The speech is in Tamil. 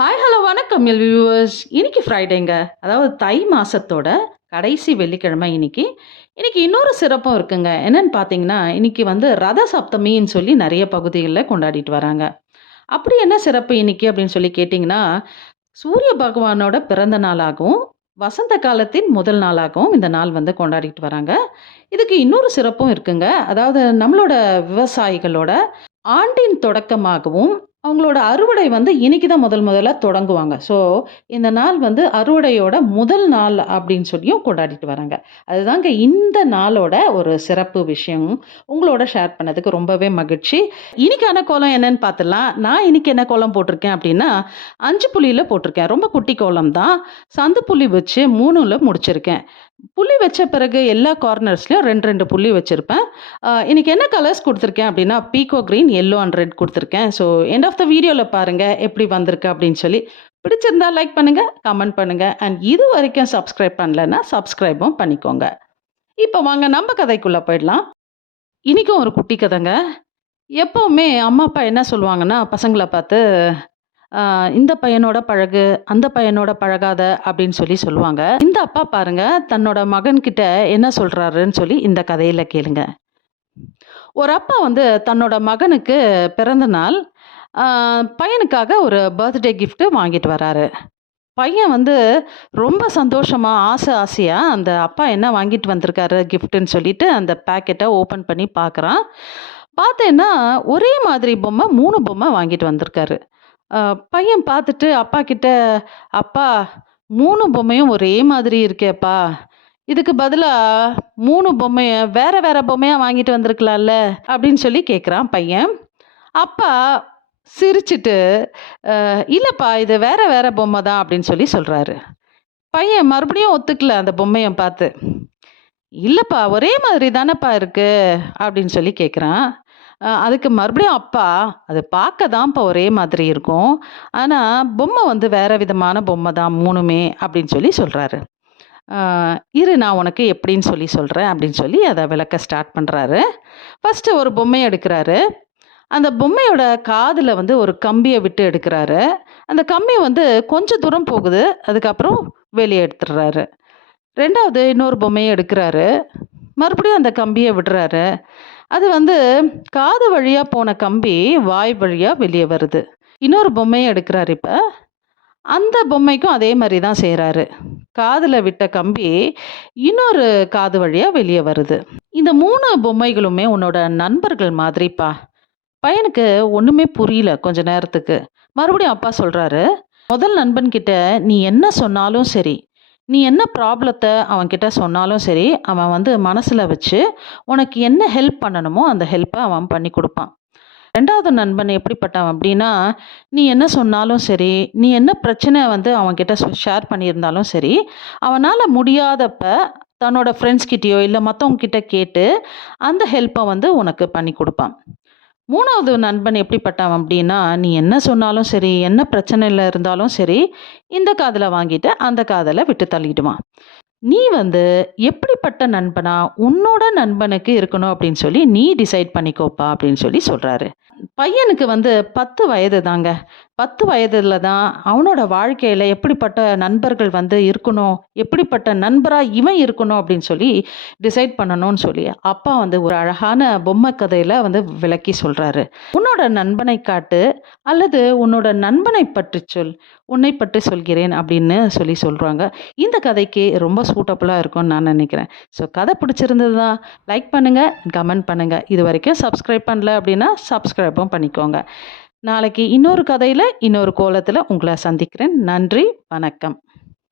ஹாய் ஹலோ வணக்கம் எல் வியூவர்ஸ். இன்னைக்கு ஃப்ரைடேங்க. அதாவது தை மாசத்தோட கடைசி வெள்ளிக்கிழமை இன்னைக்கு. இன்னைக்கு இன்னொரு சிறப்பும் இருக்குங்க. என்னன்னு பார்த்தீங்கன்னா, இன்னைக்கு ரத சப்தமின்னு சொல்லி நெறைய பகுதிகள்ல கொண்டாடிட்டு வராங்க. அப்படி என்ன சிறப்பு இன்னைக்கு அப்படின்னு சொல்லி கேட்டிங்கன்னா, சூரிய பகவானோட பிறந்த நாளாகவும், வசந்த காலத்தின் முதல் நாளாகவும் இந்த நாள் கொண்டாடிட்டு வராங்க. இதுக்கு இன்னொரு சிறப்பும் இருக்குங்க. அதாவது நம்மளோட விவசாயிகளோட ஆண்டின் தொடக்கமாகவும், அவங்களோட அறுவடை இன்னைக்கு தான் முதல் முதல்ல தொடங்குவாங்க. ஸோ, இந்த நாள் அறுவடையோட முதல் நாள் அப்படின்னு சொல்லியும் கொண்டாடிட்டு வராங்க. அதுதாங்க இந்த நாளோட ஒரு சிறப்பு விஷயம். உங்களோட ஷேர் பண்ணதுக்கு ரொம்பவே மகிழ்ச்சி. இன்னைக்கான கோலம் என்னன்னு பார்த்துடலாம். நான் இன்னைக்கு என்ன கோலம் போட்டிருக்கேன் அப்படின்னா, 5 புள்ளியில போட்டிருக்கேன். ரொம்ப குட்டி கோலம் தான். சந்து புள்ளி வச்சு 3ல முடிச்சிருக்கேன். புள்ளி வச்ச பிறகு எல்லா கார்னர்ஸ்லயும் 2, 2 புள்ளி வச்சிருப்பேன். இன்னைக்கு என்ன கலர்ஸ் குடுத்துருக்கேன் அப்படின்னா, peacock green, yellow and red குடுத்துருக்கேன். ஸோ எண்ட் ஆஃப் த வீடியோல பாருங்க எப்படி வந்திருக்கு அப்படின்னு சொல்லி. பிடிச்சிருந்தா லைக் பண்ணுங்க, கமெண்ட் பண்ணுங்க. அண்ட் இதுவரைக்கும் சப்ஸ்கிரைப் பண்ணலன்னா சப்ஸ்கிரைபும் பண்ணிக்கோங்க. இப்ப வாங்க நம்ம கதைக்குள்ள போயிடலாம். இன்னைக்கும் ஒரு குட்டி கதைங்க. எப்பவுமே அம்மா, அப்பா என்ன சொல்லுவாங்கன்னா, பசங்கள பார்த்து, இந்த பையனோட பழகு, அந்த பையனோட பழகாத அப்படின்னு சொல்லி சொல்லுவாங்க. இந்த அப்பா பாருங்க, தன்னோட மகன்கிட்ட என்ன சொல்றாருன்னு சொல்லி இந்த கதையில கேளுங்க. ஒரு அப்பா தன்னோட மகனுக்கு பிறந்த நாள், ஆ, பையனுக்காக ஒரு பர்த்டே கிஃப்ட் வாங்கிட்டு வராரு. பையன் ரொம்ப சந்தோஷமா, ஆசையா அந்த அப்பா என்ன வாங்கிட்டு வந்திருக்காரு கிஃப்ட்டுன்னு சொல்லிட்டு அந்த பேக்கெட்டை ஓப்பன் பண்ணி பார்க்குறான். பார்த்தேன்னா, ஒரே மாதிரி பொம்மை 3 பொம்மை வாங்கிட்டு வந்திருக்காரு. பையன் பார்த்துட்டு அப்பா கிட்ட, "அப்பா, 3 பொம்மையும் ஒரே மாதிரி இருக்கேப்பா. இதுக்கு பதிலா 3 பொம்மைய வேற வேற பொம்மையா வாங்கிட்டு வந்திருக்கலாம்ல?" அப்படின்னு சொல்லி கேட்குறான் பையன். அப்பா சிரிச்சுட்டு, "இல்லப்பா, இது வேற வேற பொம்மை தான்" அப்படின்னு சொல்லி சொல்றாரு. பையன் மறுபடியும் ஒத்துக்கல அந்த பொம்மைய பார்த்து. "இல்லப்பா, ஒரே மாதிரி தானப்பா இருக்கு" அப்படின்னு சொல்லி கேட்குறான். அதுக்கு மறுபடியும் அப்பா, "அது பார்க்க தான்ப்பா ஒரே மாதிரி இருக்கும். ஆனா பொம்மை வேற விதமான பொம்மை தான் 3மே" அப்படின்னு சொல்லி சொல்றாரு. "இரு, நான் உனக்கு எப்படின்னு சொல்லி சொல்றேன்" அப்படின்னு சொல்லி அத விளக்க ஸ்டார்ட் பண்றாரு. ஃபர்ஸ்ட்டு ஒரு பொம்மைய எடுக்குறாரு. அந்த பொம்மையோட காதுல ஒரு கம்பிய விட்டு எடுக்குறாரு. அந்த கம்பி கொஞ்சம் தூரம் போகுது. அதுக்கப்புறம் வெளிய எடுத்துடுறாரு. 2வது இன்னொரு பொம்மைய எடுக்குறாரு. மறுபடியும் அந்த கம்பிய விடுறாரு. அது காது வழியா போன கம்பி வாய் வழியா வெளிய வருது. இன்னொரு பொம்மைய எடுக்குறாரு இப்ப. அந்த பொம்மைக்கும் அதே மாரி தான் செய்றாரு. காதுல விட்ட கம்பி இன்னொரு காது வழியா வெளிய வருது. "இந்த 3 பொம்மைகளுமே உன்னோட நண்பர்கள் மாதிரிப்பா." பையனுக்கு ஒண்ணுமே புரியல கொஞ்ச நேரத்துக்கு. மறுபடியும் அப்பா சொல்றாரு, "முதல் நண்பன்கிட்ட நீ என்ன சொன்னாலும் சரி, நீ என்ன ப்ராப்ளத்த அவன்கிட்ட சொன்னாலும் சரி, அவன் மனசுல வச்சு உனக்கு என்ன ஹெல்ப் பண்ணணுமோ அந்த ஹெல்ப்ப அவன் பண்ணி குடுப்பான். 2வது நண்பன் எப்படிப்பட்டவன் அப்படின்னா, நீ என்ன சொன்னாலும் சரி, நீ என்ன பிரச்சனை அவன்கிட்ட ஷேர் பண்ணியிருந்தாலும் சரி, அவனால முடியாதப்ப தன்னோட ஃப்ரெண்ட்ஸ் கிட்டயோ இல்ல மத்தவங்க கிட்ட கேட்டு அந்த ஹெல்ப்ப உனக்கு பண்ணி குடுப்பான். 3வது நண்பன் எப்படிப்பட்டவன் அப்படின்னா, நீ என்ன சொன்னாலும் சரி, என்ன பிரச்சனையில இருந்தாலும் சரி, இந்த காதுல வாங்கிட்டு அந்த காதுல விட்டு தள்ளிடுவான். நீ எப்படிப்பட்ட நண்பனா உன்னோட நண்பனுக்கு இருக்கணும் அப்படின்னு சொல்லி நீ டிசைட் பண்ணிக்கோப்பா" அப்படின்னு சொல்லி சொல்றாரு. பையனுக்கு 10 வயது தாங்க. 10 வயதுல தான் அவனோட வாழ்க்கையில எப்படிப்பட்ட நண்பர்கள் இருக்கணும், எப்படிப்பட்ட நண்பரா இவன் இருக்கணும் அப்படின்னு சொல்லி டிசைட் பண்ணணும்னு சொல்லி அப்பா ஒரு அழகான பொம்மை கதையில விளக்கி சொல்றாரு. "உன்னோட நண்பனை காட்டு, அல்லது உன்னோட நண்பனை பற்றி சொல், உன்னை பற்றி சொல்கிறேன்" அப்படின்னு சொல்லி சொல்றாங்க. இந்த கதைக்கு ரொம்ப சூட்டபுளா இருக்கும்னு நான் நினைக்கிறேன். ஸோ கதை பிடிச்சிருந்ததுன்னா லைக் பண்ணுங்க, கமெண்ட் பண்ணுங்க. இது வரைக்கும் சப்ஸ்கிரைப் பண்ணல அப்படின்னா சப்ஸ்கிரைபும் பண்ணிக்கோங்க. நாளைக்கு இன்னொரு கதையில, இன்னொரு கோலத்துல உங்களை சந்திக்கிறேன். நன்றி, வணக்கம்.